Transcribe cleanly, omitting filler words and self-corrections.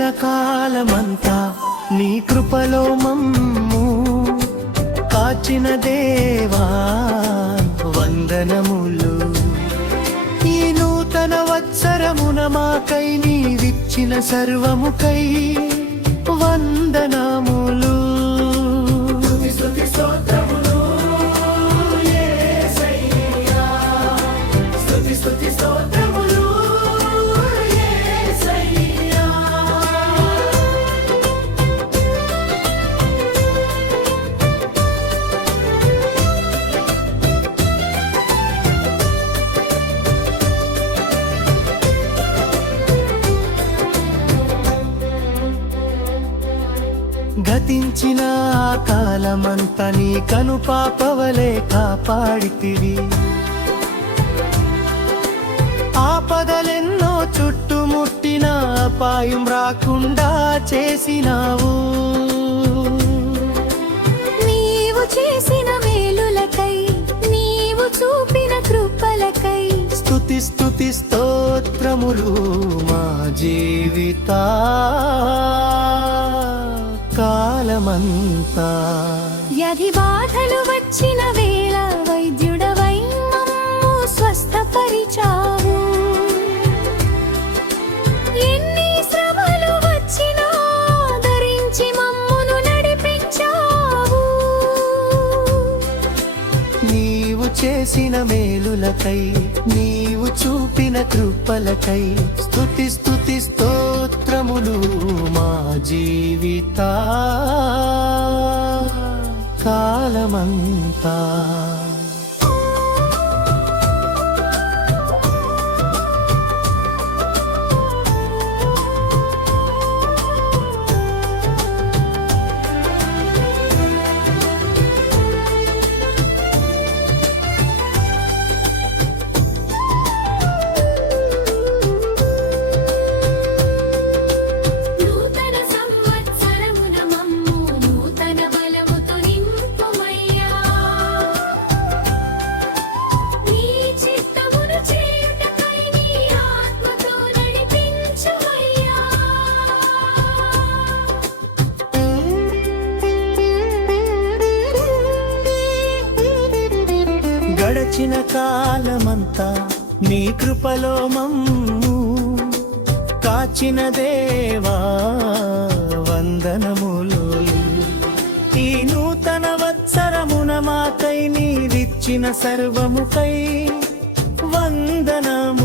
గడిచిన కాలమంతా నీ కృపలో మమ్ము కాచిన దేవా వందనములు. ఈ నూతన వత్సరమున మాకై నీవిచ్చిన సర్వముకై వందనములు. గతించిన కాలమంతా నీ కనుపాపవలే కాపాడితివి. ఆపదలెన్నో చుట్టుముట్టిన అపాయం రాకుండా చేసినావు. నీవు చేసిన మేలులకై నీవు చూపిన కృపలకై స్తుతి స్తుతి స్తోత్రములు. మా జీవిత కాలమంతా వ్యాధి బాధలు వచ్చిన వేళ వైద్యుడవై మమ్ము స్వస్థపరిచావు. ఎన్ని శ్రమలు వచ్చినా ధరించి మమ్మును నడిపించావు. నీవు చేసిన మేలులకై నీవు చూపిన కృపలకై స్తుతి స్తుతి స్తోత్రములు. మా జీవిత కాలమంతా గడచిన కాలమంతా నీ కృపలో మమ్ము కాచిన దేవా వందనములు. ఈ నూతన వత్సరమున మాకై నీవిచ్చిన సర్వముకై వందనము.